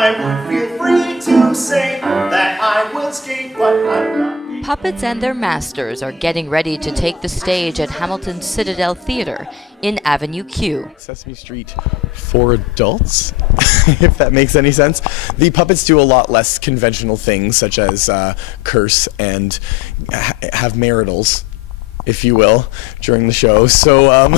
I would feel free to say that I will skate, but I'm not. Puppets and their masters are getting ready to take the stage at Hamilton's Citadel Theatre in Avenue Q. Sesame Street for adults, if that makes any sense. The puppets do a lot less conventional things, such as curse and have maritals, if you will, during the show. So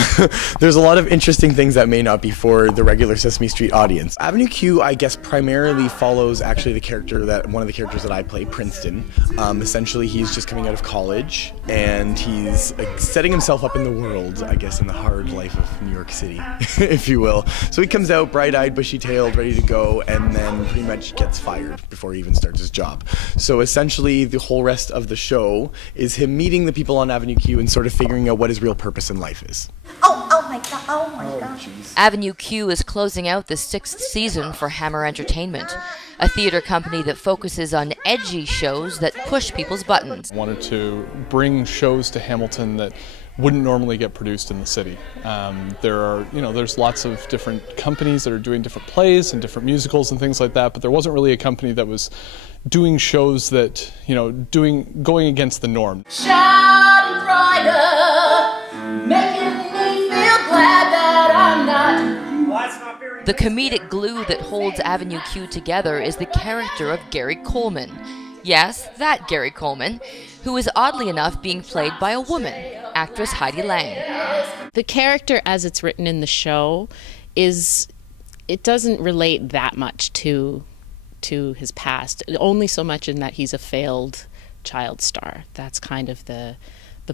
there's a lot of interesting things that may not be for the regular Sesame Street audience. Avenue Q, I guess, primarily follows actually the character one of the characters that I play, Princeton. Essentially, he's just coming out of college and he's setting himself up in the world, I guess, in the hard life of New York City, if you will. So he comes out bright-eyed, bushy-tailed, ready to go, and then pretty much gets fired before he even starts his job. So essentially, the whole rest of the show is him meeting the people on Avenue Q and sort of figuring out what his real purpose in life is. Oh my god, oh my god. Avenue Q is closing out the 6th season for Hammer Entertainment, a theater company that focuses on edgy shows that push people's buttons. I wanted to bring shows to Hamilton that wouldn't normally get produced in the city. There's lots of different companies that are doing different plays and different musicals and things like that, but there wasn't really a company that was doing shows that, going against the norm. Shining brighter, making me feel glad that I'm not. The comedic glue that holds Avenue Q together is the character of Gary Coleman. Yes, that Gary Coleman, who is oddly enough being played by a woman, actress Heidi Lang. The character as it's written in the show it doesn't relate that much to his past, only so much in that he's a failed child star. That's kind of the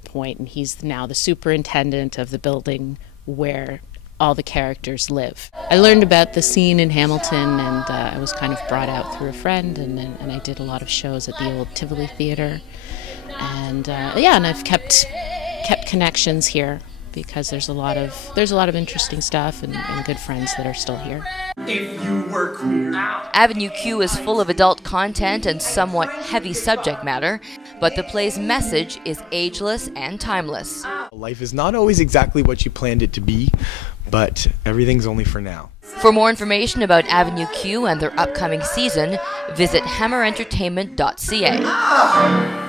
point, and he's now the superintendent of the building where all the characters live. I learned about the scene in Hamilton, and I was kind of brought out through a friend, and I did a lot of shows at the old Tivoli Theatre, and and I've kept connections here because there's a lot of interesting stuff and good friends that are still here. If you were queer. Avenue Q is full of adult content and somewhat heavy subject matter, but the play's message is ageless and timeless. Life is not always exactly what you planned it to be, but everything's only for now. For more information about Avenue Q and their upcoming season, visit hammerentertainment.ca.